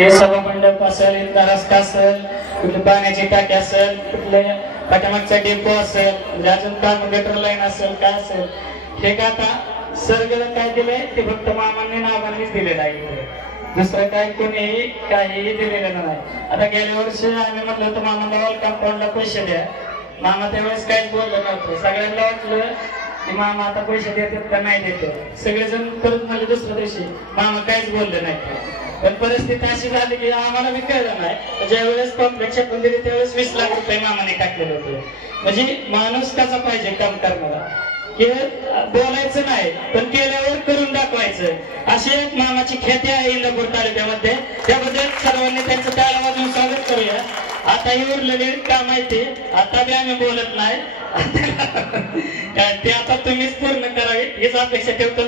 हे सभामंडप असेल, इंदा रस्ता असेल, कुठली पाण्याची टाकी असेल, कुठले पाठीमागचा डेपो असेल, म्हणजे अजून काम गटर लाईन असेल, काय असेल, हे का आता सगळं काय दिलंय ते फक्त मामांनी नावांनीच दिलेलं आहे. दुसरं काय कोणीही काहीही दिलेलं नाही. आता गेल्या वर्षी आम्ही म्हटलं होतं मामाला वॉल कंपाऊंडला पैसे द्या. मामा त्यावेळेस काहीच बोललं नव्हतं. सगळ्यांना वाटलं की मामा आता पैसे देतात का नाही देतात. सगळेजण परत म्हणजे दुसऱ्या दिवशी मामा काहीच बोलले नाही. पण परिस्थिती अशी झाली की आम्हाला बी कळलं नाही. ज्यावेळेस कॉम्प्लेक्स छापून दिली त्यावेळेस 20 लाख रुपये मामाने टाकलेले होते. म्हणजे माणूस कसा पाहिजे काम करणारा, की बोलायचं नाही पण केल्यावर करून दाखवायचं. अशी एक मामाची ख्याती आहे इंदापूर तालुक्यामध्ये. त्याबद्दल सर्वांनी त्यांचं टाळ्या वाजवून स्वागत करूया. आता ही उरलेली काम आहे ते आता बी आम्ही बोलत नाही. ते आता तुम्हीच पूर्ण करावी हीच अपेक्षा ठेवतो.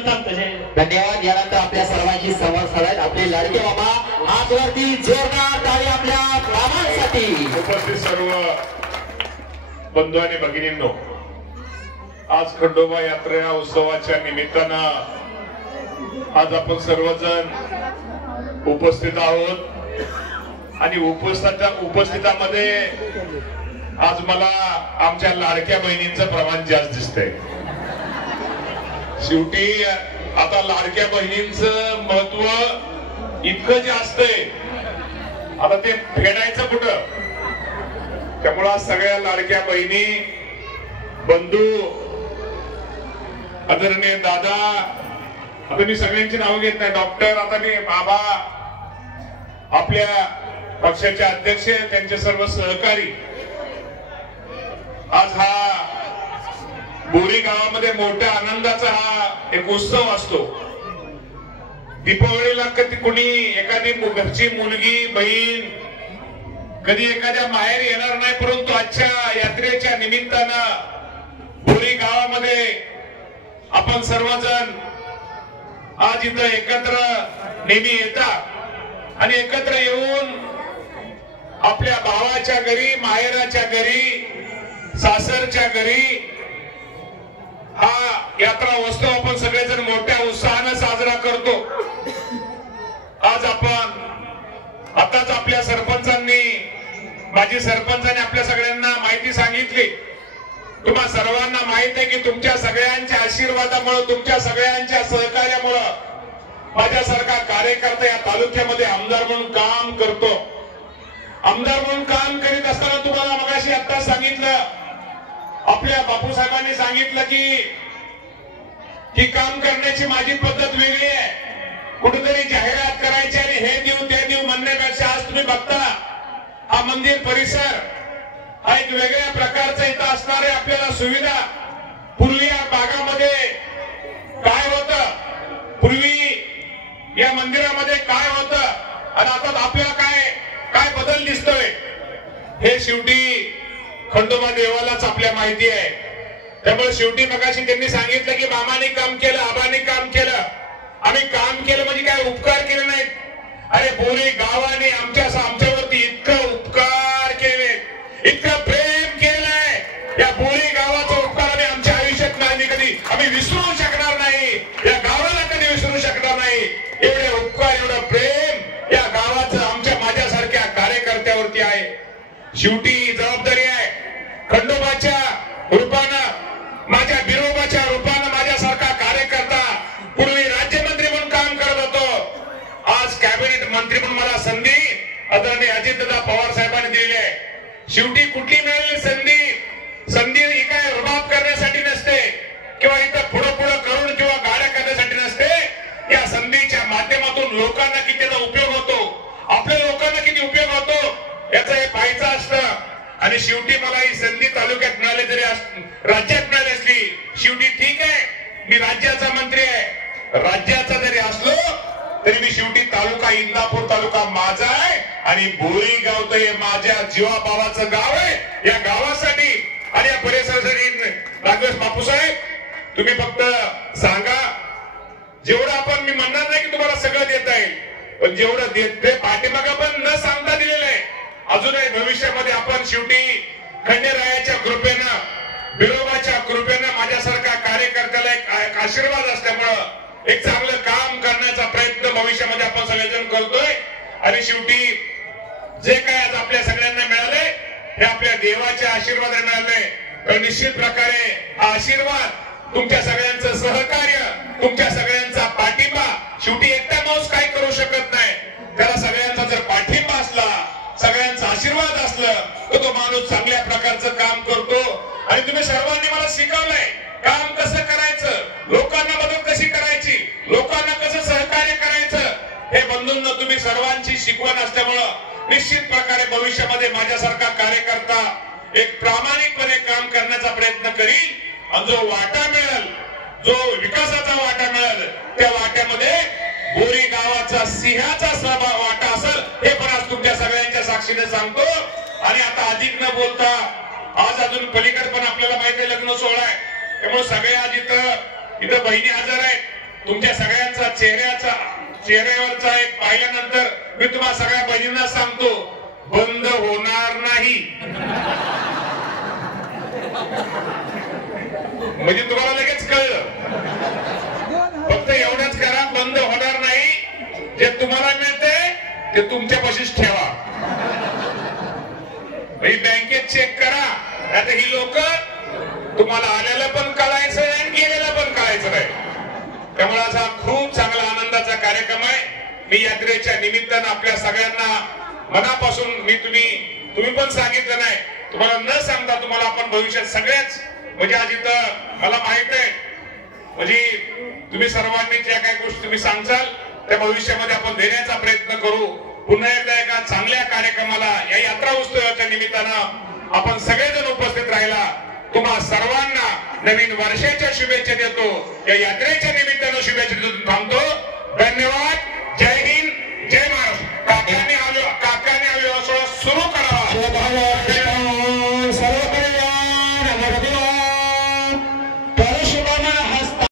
धन्यवाद. यानंतर आपल्या सर्वांची संवाद साधायत आपले लाडके बाबा हात वरती जोरदार टाळी आपल्या बाबांसाठी. उपस्थित सर्व बंधू आणि भगिनींनो, आज खंडोबा यात्रा उत्सवाच्या निमित्तानं आज आपण सर्वजण उपस्थित आहोत. आणि उपस्थितामध्ये आज मला आमच्या लाडक्या बहिणींचं प्रमाण जास्त दिसतंय. शेवटी आता लाडक्या बहिणींचं महत्व इतकं जास्त आहे, आता ते फेडायचं कुठं. त्यामुळं आज सगळ्या लाडक्या बहिणी, बंधू, आदरणीय दादा, आता मी सगळ्यांची नावं घेत नाही, डॉक्टर, आता मी बाबा, आपल्या पक्षाचे अध्यक्ष, त्यांचे सर्व सहकारी, आज हा बोरी गावामध्ये मोठ्या आनंदाचा हा एक उत्सव असतो. दीपावलीला कधी कुणी एखादी घरची मुलगी, बहीण कधी एखाद्या माहेर येणार नाही, परंतु आजच्या यात्रेच्या निमित्तानं बोरी गावामध्ये आपण सर्वजण आज इथं एकत्र नेहमी येतात आणि एकत्र येऊन आपल्या भावाच्या घरी, माहेराच्या घरी, सासरच्या घरी हा यात्रा उत्सव आपण सगळेजण मोठ्या उत्साहानं साजरा करतो. आज आपण आताच आपल्या सरपंचांनी, माजी सरपंचांनी आपल्या सगळ्यांना माहिती सांगितली. तुम्हा सर्वांना माहित आहे की तुमच्या सगळ्यांच्या आशीर्वादामुळे, तुमच्या सगळ्यांच्या सहकार्यामुळे माझ्यासारखा कार्यकर्ता या तालुक्यामध्ये आमदार म्हणून काम करतो. आमदार म्हणून काम करीत असताना तुम्हाला मगाशी आता सांगितलं, आपल्या बापूसाहेबांनी सांगितलं की काम करण्याची माझी पद्धत वेगळी आहे. कुठेतरी जाहिरात करायची आणि हे देऊ ते देऊ म्हणण्यापेक्षा आज तुम्ही बघता हा मंदिर परिसर हा एक वेगळ्या प्रकारचा इथं असणारे आपल्याला सुविधा. पूर्वी या भागामध्ये काय होतं, पूर्वी या मंदिरामध्ये काय होतं आणि आता आपल्याला काय बदल दिसतोय, हे शेवटी खंडोबा देवालाच आपल्या माहिती आहे. त्यामुळे शेवटी मगाशी त्यांनी सांगितलं की मामाने काम केलं, आबाने काम केलं, आम्ही काम केलं म्हणजे काय उपकार केले नाहीत. अरे बोरी गावाने आमच्यावरती इतकं उपकार केले, इतकं प्रेम केलंय. या बोरी गावाचा उपकार आम्ही आमच्या आयुष्यात नाही कधी आम्ही विसरू शकणार नाही, या गावाला कधी विसरू शकणार नाही. एवढे उपकार, एवढं प्रेम या गावाचं माझ्यासारख्या कार्यकर्त्यावरती आहे. शेवटी जबाबदारी आहे खंडोबाच्या रूपानं, माझ्या बिरोबाच्या रूपानं माझ्यासारखा कार्यकर्ता पूर्वी राज्यमंत्री म्हणून काम करत होतो, आज कॅबिनेट मंत्री म्हणून मला संधी आदरणीय अजितदादा पवार साहेबांनी दिली आहे. शेवटी कुठली मिळालेली संधी ही काय रुबाब करण्यासाठी नसते किंवा इथं पुढं करून किंवा गाड्या करण्यासाठी नसते. या संधीच्या माध्यमातून लोकांना किती त्याचा उपयोग होतो, आपल्या लोकांना किती उपयोग होतो याचं हे पाहायचं असतं. आणि शेवटी मला ही संधी तालुक्यात मिळाली, जरी राज्यात मिळाली असली, शेवटी ठीक आहे मी राज्याचा मंत्री आहे, राज्याचा जरी असलो तरी मी शेवटी तालुका इंदापूर तालुका माझा आहे आणि बोरी गाव तर हे माझ्या जीवाभावाचं गाव आहे. या गावासाठी आणि या परिसरासाठी नागेश बापूसाहेब तुम्ही फक्त सांगा, जेवढं आपण, मी म्हणणार नाही की तुम्हाला सगळं देता येईल, पण जेवढं देत ते पाठीमागं पण न सांगता दिलेलं आहे. अजूनही भविष्यामध्ये आपण शेवटी खंडेरायाच्या कृपेनं, बिरोबाच्या कृपेनं माझ्यासारखा कार्यकर्त्याला एक आशीर्वाद असल्यामुळं एक चांगलं काम करण्याचा प्रयत्न भविष्यामध्ये आपण सगळेजण करतोय. आणि शेवटी जे काय आज आपल्या सगळ्यांना मिळाले हे आपल्या देवाच्या आशीर्वादाने मिळाले. तर निश्चित प्रकारे हा आशीर्वाद तुमच्या सगळ्यांचं सहकार्य, तुमच्या सगळ्यांचा पाठिंबा, शेवटी एकटा माणूस काय करू शकत नाही, त्याला सगळ्यांचा जर पाठिंबा असला, सगळ्यांचा आशीर्वाद असलं तर तो माणूस चांगल्या प्रकारचं काम करतो. आणि तुम्ही सर्वांनी मला शिकवलंय काम कसं करायचं, लोकांना मदत कशी करायची, लोकांना कसं सहकार्य करायचं, हे बंधूंना तुम्ही सर्वांची शिकवण असल्यामुळं निश्चित प्रकारे भविष्यामध्ये माझ्यासारखा कार्यकर्ता एक प्रामाणिकपणे काम करण्याचा प्रयत्न करील. आणि जो वाटा मिळेल, जो विकासाचा वाटा मिळेल, त्या वाट्यामध्ये बोरी गावाचा सिंहाचा सहभाग वाटा असेल हे पण आज तुमच्या सगळ्यांच्या साक्षीने सांगतो. आणि आता अधिक न बोलता आज अजून पलीकडे पण आपल्याला माहिती आहे लग्न सोहळा आहे, त्यामुळे सगळे आज इथं बहिणी हजर आहेत. तुमच्या सगळ्यांचा चेहऱ्यावरचा एक पाहिल्यानंतर मी तुम्हाला सगळ्या बहिणींना सांगतो, बंद होणार नाही. म्हणजे तुम्हाला लगेच कळलं, फक्त एवढंच करा, बंद होणार नाही. जे तुम्हाला मिळते ते तुमच्या पाशीच ठेवा. बँकेत चेक करा, आता ही लोक तुम्हाला आलेलं पण कळायचं आणि गेलेलं पण कळायचं नाही. त्यामुळे हा खूप चांगला आनंदाचा कार्यक्रम आहे. मी यात्रेच्या निमित्तानं आपल्या सगळ्यांना मनापासून तुम्ही पण सांगितलं नाही, तुम्हाला न सांगता तुम्हाला आपण भविष्यात सगळ्याच म्हणजे आज इथं मला माहित आहे म्हणजे तुम्ही सर्वांनी ज्या काही गोष्टी तुम्ही सांगचाल त्या भविष्यामध्ये आपण देण्याचा प्रयत्न करू. पुन्हा एकदा एका चांगल्या कार्यक्रमाला या यात्रा उत्सवाच्या निमित्तानं आपण सगळेजण उपस्थित राहिला. तुम्हा सर्वांना नवीन वर्षाच्या शुभेच्छा देतो, या यात्रेच्या निमित्तानं शुभेच्छा देतो. थांबतो. धन्यवाद. जय हिंद, जय महाराष्ट्र. काकाने हा व्यवसाय सुरू